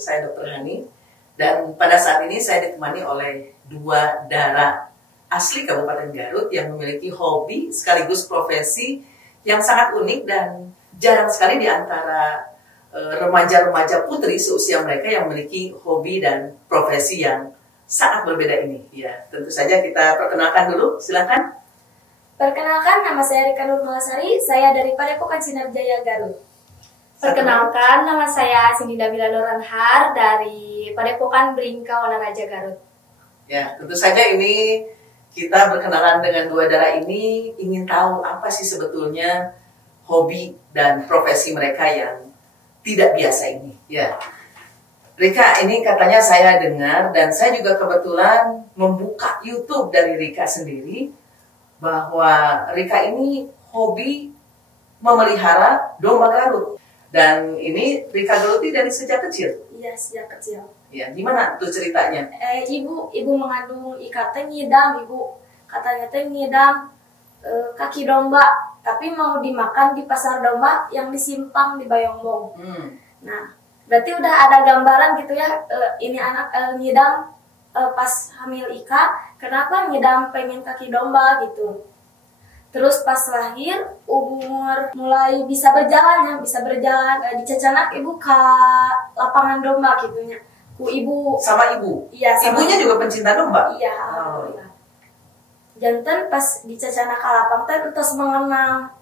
saya Dr. Hani. Dan pada saat ini saya ditemani oleh dua dara asli Kabupaten Garut yang memiliki hobi sekaligus profesi yang sangat unik dan jarang sekali di antara remaja-remaja putri seusia mereka yang memiliki hobi dan profesi yang sangat berbeda ini. Ya, tentu saja kita perkenalkan dulu, silakan. Perkenalkan, nama saya Rika Nurmalasari, saya dari Padepokan Sinar Jaya Garut. Perkenalkan, nama saya Cindy Nabila Nuranhar dari Padepokan Bringka Wanaraja Garut. Ya, tentu saja ini kita berkenalan dengan dua dara ini ingin tahu apa sih sebetulnya hobi dan profesi mereka yang tidak biasa ini. Ya, Rika, ini katanya saya dengar dan saya juga kebetulan membuka YouTube dari Rika sendiri bahwa Rika ini hobi memelihara domba Garut. Dan ini Rika geluti dari sejak kecil. Iya, sejak kecil. Ya, gimana tuh ceritanya? Ibu mengandung Ika teh ngidam, ibu katanya teh ngidam kaki domba, tapi mau dimakan di pasar domba yang disimpang di Bayongbong. Nah, berarti udah ada gambaran gitu ya, ini anak ngidam pas hamil Ika, kenapa ngidam pengen kaki domba gitu. Terus pas lahir, umur mulai bisa berjalan, dicacanak ibu ke lapangan domba gitunya. Ku ibu. Sama ibu? Iya. Sama ibunya juga pencinta domba? Iya. Jantan pas dicacanak ke lapang teh terus mengenang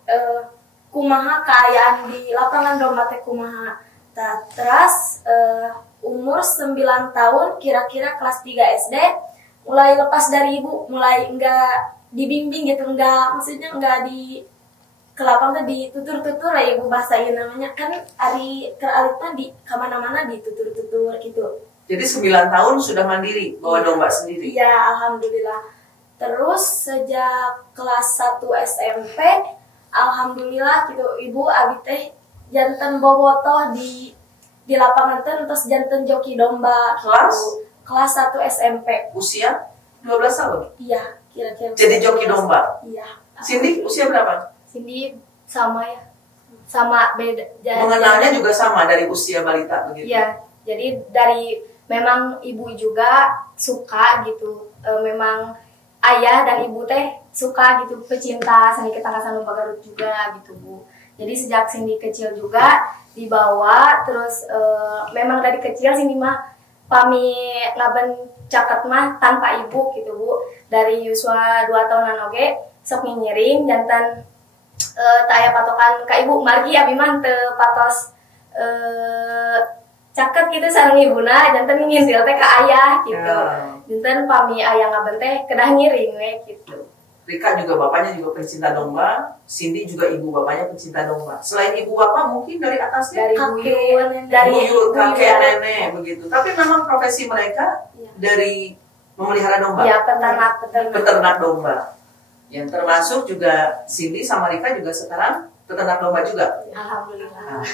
kumaha keayaan di lapangan domba teh kumaha. Terus umur 9 tahun, kira-kira kelas 3 SD, mulai lepas dari ibu, mulai enggak dibimbing gitu, maksudnya enggak di kelapang tuh ditutur-tutur lah ibu bahasain namanya kan ari keralitna di kemana-mana ditutur-tutur gitu. Jadi 9 tahun sudah mandiri bawa domba sendiri? Iya, alhamdulillah. Terus sejak kelas 1 SMP, alhamdulillah gitu ibu abi teh jantan bobotoh di lapangan terus jantan joki domba. Kelas 1 SMP. Usia 12 tahun? Iya. Kira-kira. Jadi joki domba? Iya. Cindy usia berapa? Cindy sama ya, sama beda. Mengenalnya juga sama dari usia balita begitu? Iya, jadi dari memang ibu juga suka gitu, memang ayah dan ibu teh suka gitu, pecinta seni ketangkasan domba Garut juga gitu Bu. Jadi sejak Cindy kecil juga dibawa, terus memang dari kecil Cindy mah pami ngaben caket mah tanpa ibu gitu Bu. Dari yuswa 2 tahunan oge sok nyiring jantan taya patokan ka ibu margi abi mah teu patos caket gitu sareng ibuna jantan ngintil teh ka ayah gitu. Jantan pami ayah ngaben teh kedah ngiring we gitu. Rika juga bapaknya juga pencinta domba, Cindy juga ibu bapaknya pencinta domba. Selain ibu bapak mungkin dari atasnya dari buyut, kakek, nenek begitu. Tapi memang profesi mereka dari memelihara domba. Iya, peternak domba. Yang termasuk juga Cindy sama Rika juga sekarang peternak domba juga. Alhamdulillah. Nah,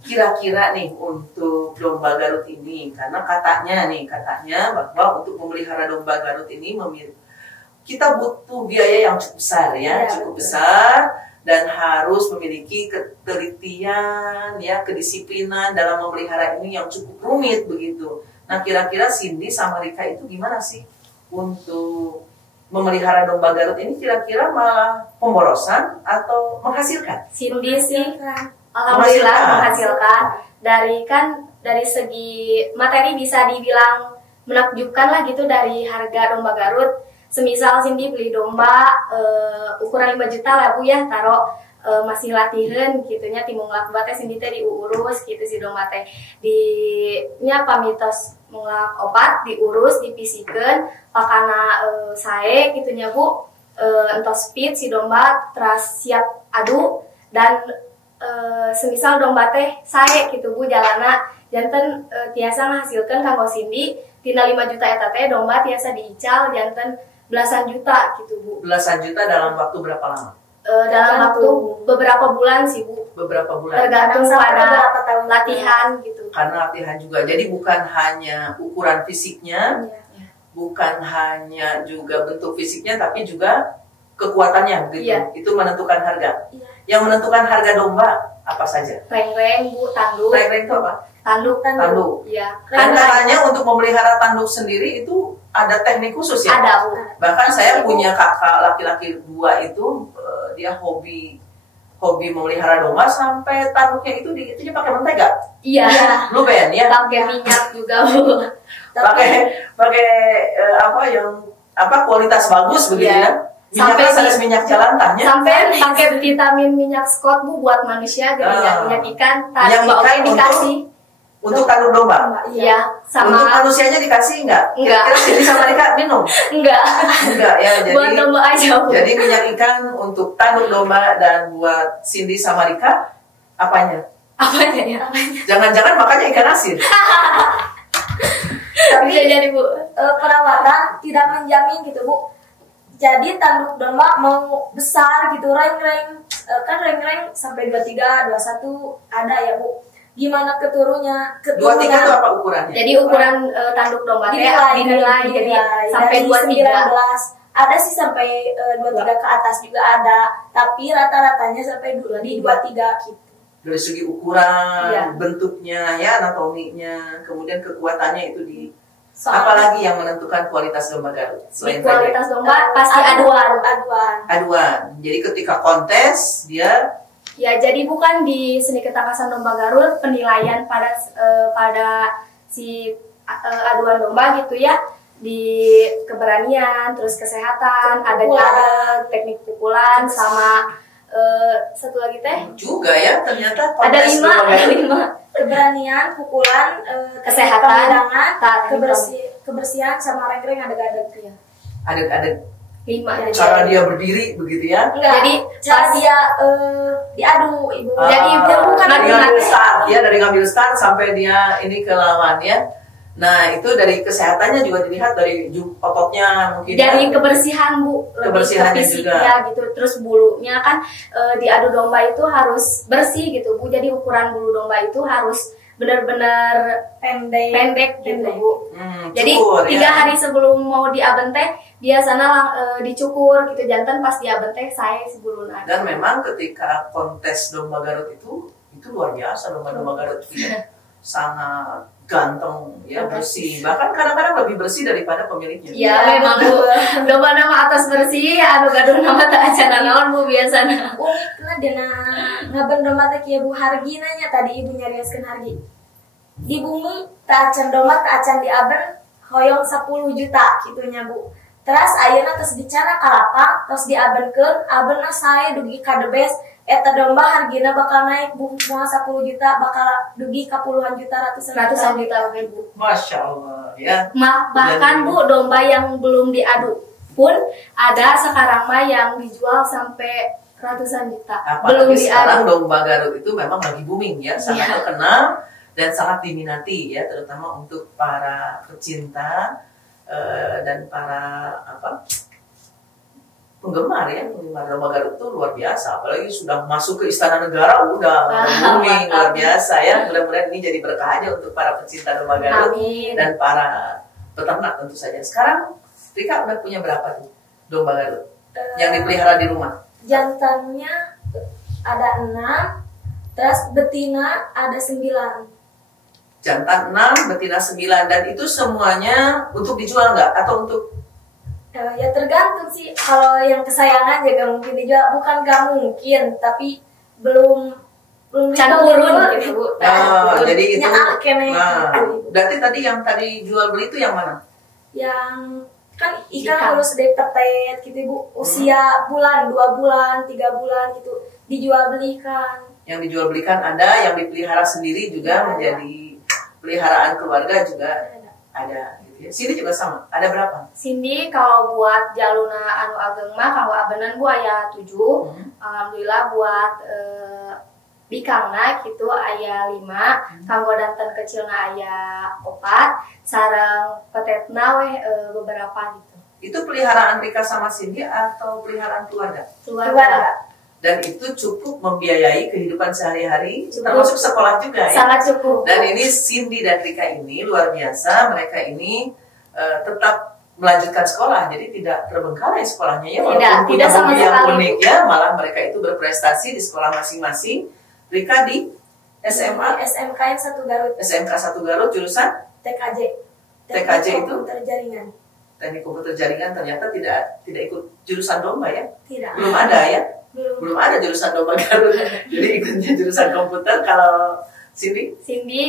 kira-kira nih untuk domba Garut ini, karena katanya bahwa untuk memelihara domba Garut ini kita butuh biaya yang cukup besar ya, cukup besar dan harus memiliki ketelitian ya, kedisiplinan dalam memelihara ini yang cukup rumit begitu. Nah, kira-kira Cindy sama Rika itu gimana sih untuk memelihara domba Garut ini, kira-kira malah pemborosan atau menghasilkan? Cindy sih alhamdulillah menghasilkan. Dari segi materi bisa dibilang menakjubkan lah gitu dari harga domba Garut. Semisal Cindy beli domba ukuran 5 juta lah Bu ya, taruh masih latihan gitunya timunglak teh Cindy teh diurus gitu si domba teh di nya pamitos munglak obat diurus dipisikeun pakana sae gitunya Bu, entos speed si domba teras siap adu dan semisal domba teh sae gitu Bu jalana janten tiasa ngahasilkeun kanggo Cindy tina 5 juta eta teh domba tiasa diical janten belasan juta gitu Bu. Belasan juta dalam waktu berapa lama? Dalam waktu beberapa bulan sih Bu. Beberapa bulan. Tergantung pada latihan gitu. Karena latihan juga. Jadi bukan hanya ukuran fisiknya, bukan hanya juga bentuk fisiknya, tapi juga kekuatannya gitu. Itu menentukan harga. Yang menentukan harga domba apa saja? Reng-reng Bu, tanduk. Reng-reng itu apa? Tanduk. Iya. Kan Katanya untuk memelihara tanduk sendiri itu ada teknik khusus ya? Ada Bu. Bahkan saya punya kakak laki-laki 2 itu dia hobi memelihara domba sampai tanduknya itu dia pakai mentega. Iya. Lu Ben ya? Pakai minyak juga Bu. Pakai kualitas bagus begitu ya? Minyaknya harus minyak jelantahnya. Sampai pakai vitamin minyak Scott Bu buat manusia, minyak ikan. Minyak ikan dikasih. Untuk tanduk domba? Iya. Sama untuk manusianya dikasih enggak? Enggak. Kira-kira Cindy sama Rika minum? Enggak. Enggak ya. Jadi, buat domba aja Bu. Jadi minyak ikan untuk tanduk domba dan buat Cindy sama Rika apanya? Apanya ya? Jangan-jangan makanya ikan asin. Tapi jadi Bu, perawatan tidak menjamin gitu Bu. Jadi tanduk domba mau besar gitu, reng-reng kan reng-reng sampai 23, 21 ada ya Bu. Gimana keturunnya? 23 itu apa ukurannya? Jadi ukuran tanduk domba dinilai jadi sampai 23. 19. Ada sih sampai 23 ke atas juga ada, tapi rata-ratanya sampai di 23 gitu. Dari segi ukuran, bentuknya, ya anatominya, kemudian kekuatannya itu di apalagi yang menentukan kualitas domba Garut selain kualitas domba pasti aduan. Jadi ketika kontes dia ya, jadi bukan di seni ketangkasan domba Garut penilaian pada si aduan domba gitu ya, di keberanian, terus kesehatan, ada teknik pukulan sama satu lagi teh juga ya ternyata ada 5 keberanian, pukulan, kesehatan, kebersihan sama reng-reng ada-ada ya. Ada 5 cara dia berdiri begitu ya. Enggak, jadi cara dia diadu Ibu. Jadi itu bukan dari ngambil start ya, dari ngambil start sampai dia ini ke lawannya. Nah, itu dari kesehatannya juga dilihat dari ototnya mungkin. Dari kebersihan Bu, kebersihannya juga gitu. Terus bulunya kan di adu domba itu harus bersih gitu Bu. Jadi ukuran bulu domba itu harus benar-benar pendek gitu Bu. Jadi 3 hari sebelum mau diaben teh biasanya dicukur gitu, jantan pas diaben teh saya sebelumnya. Dan memang ketika kontes domba Garut itu luar biasa, domba Garut itu sangat ganteng ya, bersih, bahkan kadang-kadang lebih bersih daripada pemiliknya. Iya memang Bu, domba nama atas bersih, anu gaduh nama tak acan naon Bu biasana. Uniknya dina ngaben domba teh kieu Bu, hargi nanya tadi Ibu nyarioskeun hargi. Di bumi tak acan domba tak acan diaben hoyong 10 juta kitunya Bu. Terus ayeuna tos dicana ka lapang, tos diabenkeun, abenna sae dugi ka the best. Eta domba hargina bakal naik Bu, moal 10 juta bakal dugi ka puluhan juta, ratusan juta Bu. Masya Allah ya. Bahkan Bu, domba yang belum diadu pun ada sekarang mah yang dijual sampai ratusan juta. Apalagi belum sekarang domba Garut itu memang lagi booming ya, sangat terkenal dan sangat diminati ya, terutama untuk para pecinta dan para penggemar ya, penggemar domba Garut itu luar biasa. Apalagi sudah masuk ke Istana Negara udah booming luar biasa ya. Mudah-mudahan ini jadi berkah aja untuk para pecinta domba Garut. Amin. Dan para peternak tentu saja. Sekarang Rika udah punya berapa tuh domba Garut yang dipelihara di rumah? Jantannya ada 6, terus betina ada 9. Jantan 6, betina 9, dan itu semuanya untuk dijual nggak atau untuk? Ya tergantung sih. Kalau yang kesayangan juga mungkin dijual, bukan gak mungkin, tapi belum campurun gitu Bu. Jadi itu. Berarti tadi yang jual beli itu yang mana? Yang kan ikan harus dipetet gitu Bu, usia bulan, 2 bulan, 3 bulan gitu dijual belikan. Yang dijual belikan ada, yang dipelihara sendiri juga menjadi peliharaan keluarga juga ada. Cindy juga sama, ada berapa? Cindy kalau buat jaluna anu ageng mah kanggo abenan Bu aya 7. Alhamdulillah buat bikangna gitu aya 5. Kanggo danten kecilna aya 4. Sareng petetna beberapa gitu. Itu peliharaan Rika sama Cindy atau peliharaan keluarga? Keluarga. Dan itu cukup membiayai kehidupan sehari-hari, termasuk sekolah juga ya. Sangat cukup. Dan ini Cindy dan Rika ini luar biasa, mereka ini tetap melanjutkan sekolah, jadi tidak terbengkalai sekolahnya ya, walaupun punya hobi yang unik ya, malah mereka itu berprestasi di sekolah masing-masing, Rika di SMA SMK yang 1 Garut. SMK 1 Garut jurusan TKJ. TKJ itu komputer jaringan. teknik komputer jaringan. Ternyata tidak ikut jurusan domba ya? Tidak. Belum ada ya? Belum Ada jurusan domba Garut. Jadi ikutnya jurusan komputer. Kalau Cindy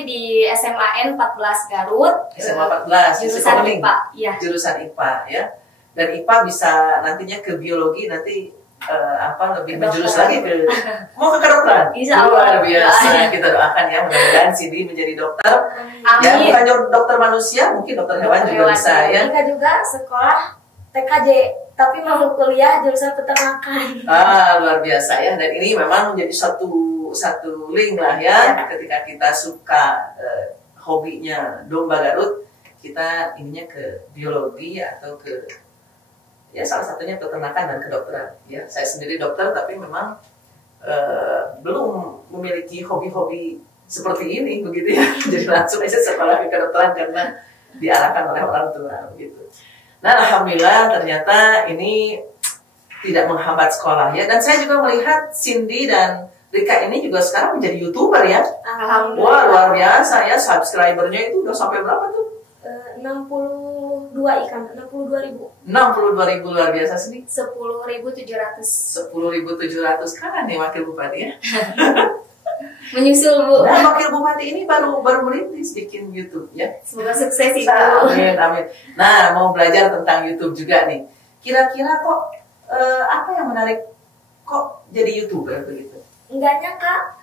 di SMAN 14 Garut. SMA 14 jurusan IPA. Iya. Jurusan IPA ya. Dan IPA bisa nantinya ke biologi, nanti lebih menjurus lagi mau ke kedokteran. Luar biasa. Kita doakan ya, mudah-mudahan Cindy menjadi dokter. Amin. Ya, bukan dokter manusia, mungkin dokter hewan juga bisa ya. Kita juga sekolah TKJ, tapi mau kuliah jurusan peternakan. Luar biasa ya. Dan ini memang menjadi satu link lah ya. Ketika kita suka hobinya domba Garut, kita ininya ke biologi atau ke ya salah satunya peternakan dan kedokteran. Ya, saya sendiri dokter tapi memang belum memiliki hobi-hobi seperti ini begitu ya. Jadi langsung aja sekolah ke kedokteran karena diarahkan oleh orang tua gitu. Nah, alhamdulillah ternyata ini tidak menghambat sekolah ya. Dan saya juga melihat Cindy dan Rika ini juga sekarang menjadi YouTuber ya. Alhamdulillah. Wah, luar biasa ya, subscribernya itu udah sampai berapa tuh? 62 ribu. 62.000 luar biasa sih. 10.700. 10.700 kan nih Wakil Bupati ya. Menyusul Bu. Nah, Wakil Bupati ini baru merintis bikin YouTube ya. Semoga sukses Ibu. Amin, amin. Nah, mau belajar tentang YouTube juga nih. Kira-kira kok apa yang menarik kok jadi YouTuber begitu? Enggak nyangka.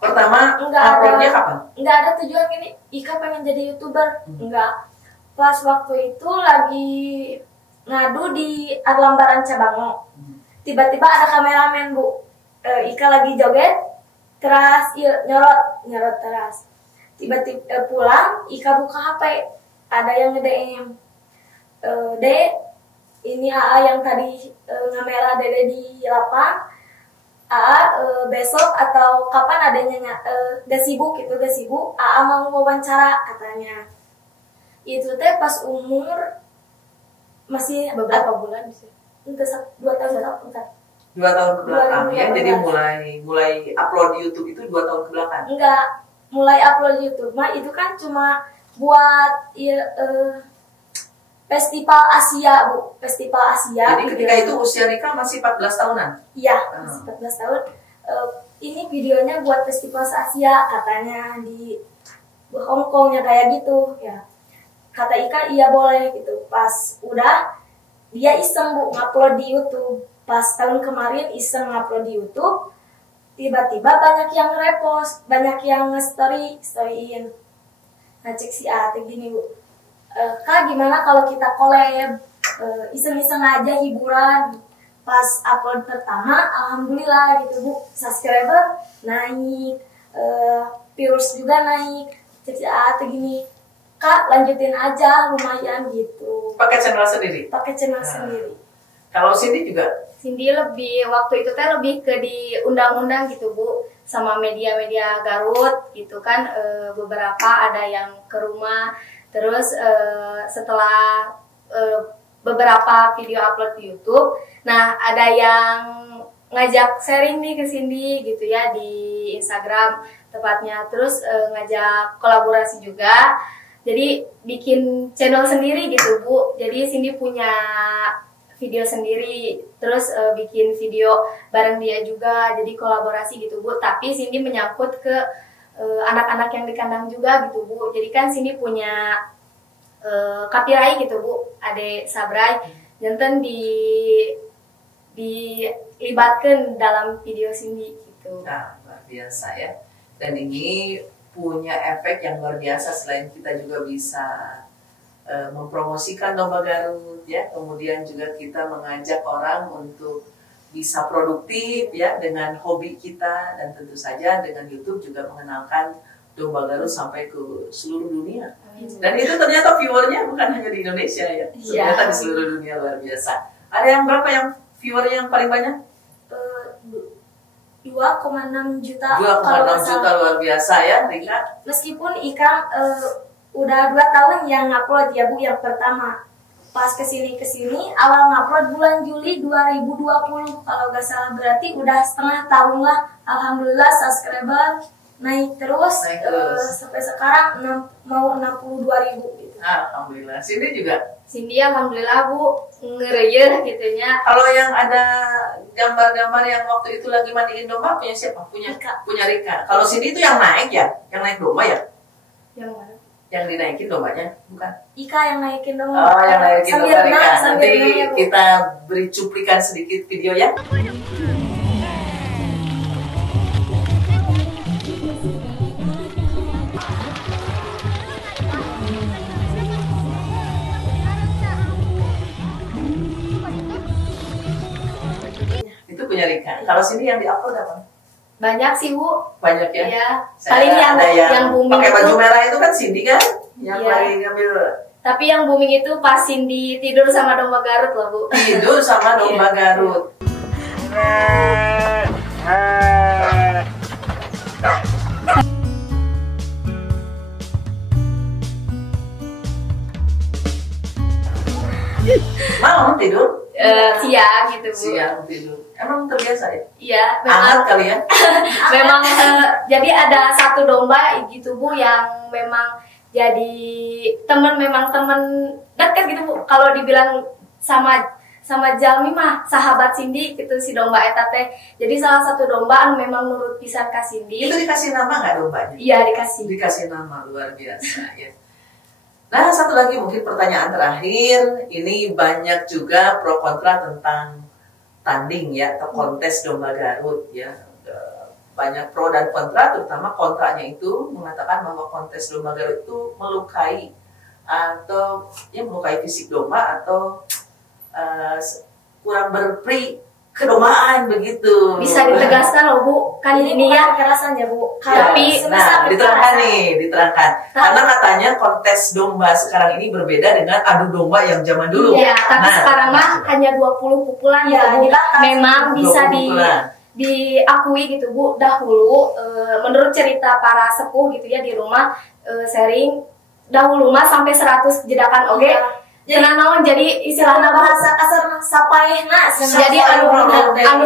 Pertama, uploadnya kapan? Enggak ada tujuan gini, Ika pengen jadi YouTuber. Enggak. Pas waktu itu lagi ngadu di Arlambaran Cabango. Tiba-tiba ada kameramen Bu. Ika lagi joget, terus nyorot terus. Tiba-tiba pulang, Ika buka HP, ada yang nge-DM. Dek, ini AA yang tadi ngamera Dede di lapang. Besok atau kapan adanya gak sibuk, AA mau wawancara katanya. Itu teh pas umur masih beberapa bulan sih. Enggak 2 tahun enggak. 2 tahun ke belakang ya. Jadi mulai upload YouTube itu 2 tahun ke belakang. Enggak, mulai upload YouTube mah itu kan cuma buat Festival Asia, Bu. Festival Asia. Jadi ketika itu usia Rika masih 14 tahunan? Iya, masih 14 tahun. Ini videonya buat Festival Asia, katanya di Hong Kongnya kayak gitu. Ya. Kata Ika, iya boleh gitu. Pas udah, dia iseng Bu, ngupload di YouTube. Pas tahun kemarin iseng ngupload di YouTube, tiba-tiba banyak yang repost, banyak yang storyin. Nah cek si Ate gini Bu. Kak gimana kalau kita collab, iseng-iseng aja hiburan. Pas upload pertama, alhamdulillah gitu Bu, subscriber naik, viewers juga naik. Jadi gini, Kak lanjutin aja, lumayan gitu. Pakai channel sendiri? Pakai channel sendiri. Kalau Cindy juga? Cindy lebih waktu itu teh lebih ke diundang-undang gitu Bu, sama media-media Garut gitu kan. Beberapa ada yang ke rumah. Terus setelah beberapa video upload di YouTube, nah ada yang ngajak sharing nih ke Cindy gitu ya di Instagram tepatnya. Terus ngajak kolaborasi juga. Jadi bikin channel sendiri gitu Bu. Jadi Cindy punya video sendiri, terus bikin video bareng dia juga. Jadi kolaborasi gitu Bu. Tapi Cindy menyangkut ke anak-anak yang di kandang juga gitu Bu. Jadi kan Cindy punya Kapirai gitu Bu, Ade Sabrai, jantan dilibatkan dalam video Cindy gitu. Nah, luar biasa ya. Dan ini punya efek yang luar biasa. Selain kita juga bisa mempromosikan domba Garut ya, kemudian juga kita mengajak orang untuk bisa produktif ya dengan hobi kita, dan tentu saja dengan YouTube juga mengenalkan domba Garut sampai ke seluruh dunia. Dan itu ternyata viewernya bukan hanya di Indonesia ya, ternyata di seluruh dunia. Luar biasa. Ada yang berapa yang viewernya yang paling banyak? 2,6 juta. 2,6 juta, luar biasa ya Rika. Meskipun Ika udah 2 tahun yang upload ya Bu, yang pertama. pas kesini awal ngupload bulan Juli 2020 kalau nggak salah, berarti udah setengah tahun lah. Alhamdulillah subscriber naik terus. Sampai sekarang mau 62.000 gitu. Alhamdulillah. Cindy juga? Cindy alhamdulillah Bu ngereyeh gitunya. Kalau yang ada gambar-gambar yang waktu itu lagi mandiin domba punya siapa? Punya Rika. Kalau Cindy itu yang naik ya? Yang naik domba ya? Yang mana? Yang dinaikin dombanya, bukan? Ika yang naikin domba. Oh, yang naikin domba Rika. Nanti ya, kita beri cuplikan sedikit video ya. Itu punya Rika. Kalau sini yang di-upload apa? Banyak sih Bu. Banyak ya? Iya. Paling yang booming pakai baju itu, merah itu kan Cindy kan? Yang iya, lagi ngambil. tapi yang booming itu pas Cindy tidur sama domba Garut loh Bu. Tidur sama domba Garut. Malam tidur? Siang gitu Bu. Siang tidur. Emang terbiasa ya? Iya, Hangat memang kali ya? memang jadi ada satu domba gitu Bu yang memang jadi memang temen dekat gitu Bu. Kalau dibilang sama Jalmi mah sahabat Cindy gitu si domba eta teh. Jadi salah satu domba memang nurut pisan ka Cindy. Itu dikasih nama nggak dombanya? Iya, dikasih. Dikasih nama, luar biasa ya. Nah, satu lagi mungkin pertanyaan terakhir. Ini banyak juga pro kontra tentang tanding ya, atau kontes domba Garut ya. Banyak pro dan kontra, terutama kontranya itu mengatakan bahwa kontes domba Garut itu melukai atau ya melukai fisik domba atau kurang berperi kedomaan begitu. Bisa ditegaskan loh Bu, kan ini ya kekerasannya Bu. Tapi diterangkan. Karena katanya kontes domba sekarang ini berbeda dengan adu domba yang zaman dulu. Iya, tapi sekarang mah hanya 20 pukulan ya, Bu. Memang bisa diakui gitu Bu. Dahulu menurut cerita para sepuh gitu ya di rumah sharing, dahulu mah sampai 100 jedakan oke. Karena naon jadi istilahnya bahasa kasar sapaehna. Jadi anu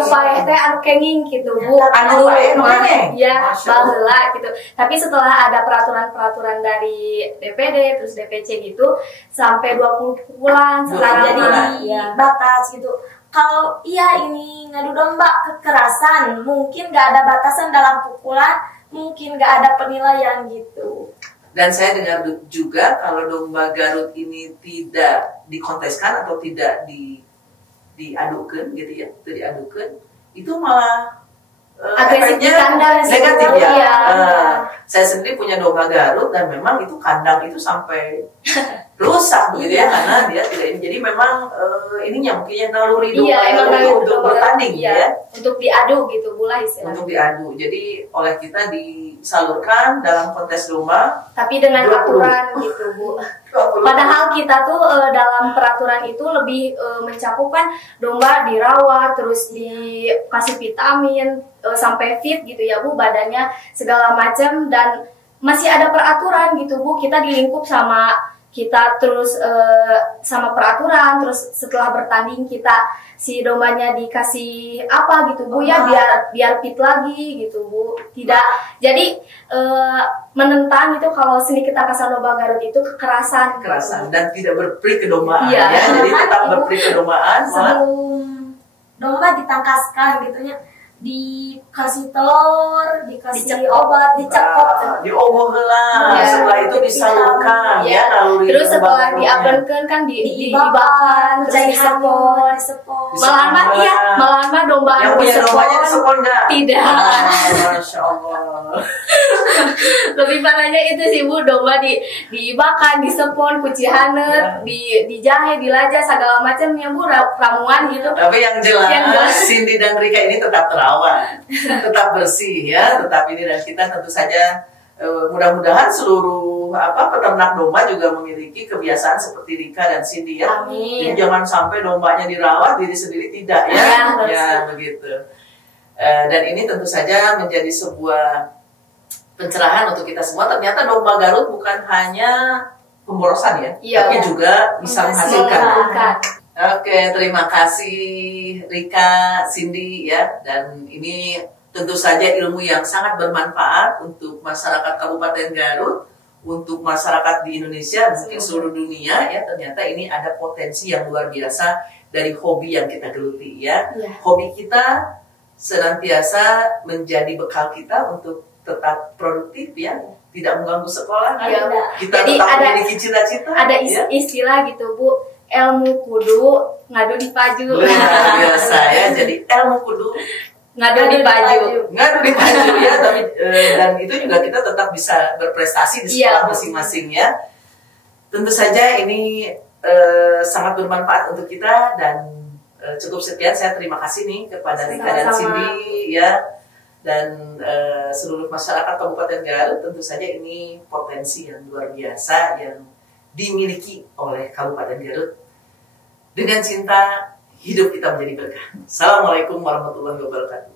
paeh teh anu kenging gitu Bu. Anu kenging. Ya, baheula gitu. Tapi setelah ada peraturan-peraturan dari DPD terus DPC gitu sampai 20 pukulan sekarang jadi batas gitu. Kalau ini ngadu domba kekerasan, mungkin gak ada batasan dalam pukulan, mungkin gak ada penilaian gitu. Dan saya dengar juga kalau domba Garut ini tidak dikonteskan atau tidak diadukan gitu ya, itu malah agresif negatif ya. Ya. Saya sendiri punya domba Garut dan memang itu kandang itu sampai rusak gitu ya, karena dia tidak. Jadi memang ininya mungkin yang naluri domba untuk bertanding ya, untuk diadu gitu pula istilahnya. Untuk diadu. Jadi oleh kita disalurkan dalam kontes domba, tapi dengan aturan gitu Bu. Padahal kita tuh dalam peraturan itu lebih mencakupkan domba dirawat, terus dikasih vitamin sampai fit gitu ya Bu, badannya segala macam, dan masih ada peraturan gitu Bu. Kita dilingkup sama kita terus sama peraturan, terus setelah bertanding kita si dombanya dikasih apa gitu Bu ya, biar fit lagi gitu Bu. Tidak jadi menentang itu kalau seni kita kasar domba Garut itu kekerasan dan tidak berperi kedomaan ya. Jadi tetap berperi kedomaan. Sebelum domba ditangkaskan gitunya, dikasih telur, dikasih obat, dicekok, dioboh heula. Setelah itu disalurkan ya naluri. Terus setelah diabenkeun kan dibakar, terus disepon. Malahan mah domba yang punya dombanya disepon enggak? Tidak. Masya Allah. Lebih parahnya itu sih Bu, domba dibakar, disepon, kuci hanet, dijahe, dilajah segala macamnya Bu, ramuan gitu. Tapi yang jelas Cindy dan Rika ini tetap terawat, tetap bersih ya, tetap ini, dan kita tentu saja mudah-mudahan seluruh peternak domba juga memiliki kebiasaan seperti Rika dan Cindy ya. Amin. Jadi jangan sampai dombanya dirawat, diri sendiri tidak ya. Ya begitu. Dan ini tentu saja menjadi sebuah pencerahan untuk kita semua. Ternyata domba Garut bukan hanya pemborosan ya, Iya. tapi juga bisa menghasilkan. Oke, terima kasih Rika, Cindy ya, dan ini tentu saja ilmu yang sangat bermanfaat untuk masyarakat Kabupaten Garut, untuk masyarakat di Indonesia, mungkin seluruh dunia ya. Ternyata ini ada potensi yang luar biasa dari hobi yang kita geluti ya. Hobi kita senantiasa menjadi bekal kita untuk tetap produktif ya, tidak mengganggu sekolah. Kita jadi tetap ada, memiliki cita-cita. Ada istilah gitu Bu, ilmu kudu ngadu di paju. Luar biasa ya, jadi ilmu kudu ngadu di paju ya, tapi dan itu juga kita tetap bisa berprestasi di sekolah masing-masing ya. Tentu saja ini sangat bermanfaat untuk kita, dan cukup sekian. Saya terima kasih nih kepada Rika dan Cindy ya, dan seluruh masyarakat Kabupaten Garut. Tentu saja ini potensi yang luar biasa yang dimiliki oleh Kabupaten Garut. Dengan cinta, hidup kita menjadi berkah. Assalamualaikum warahmatullahi wabarakatuh.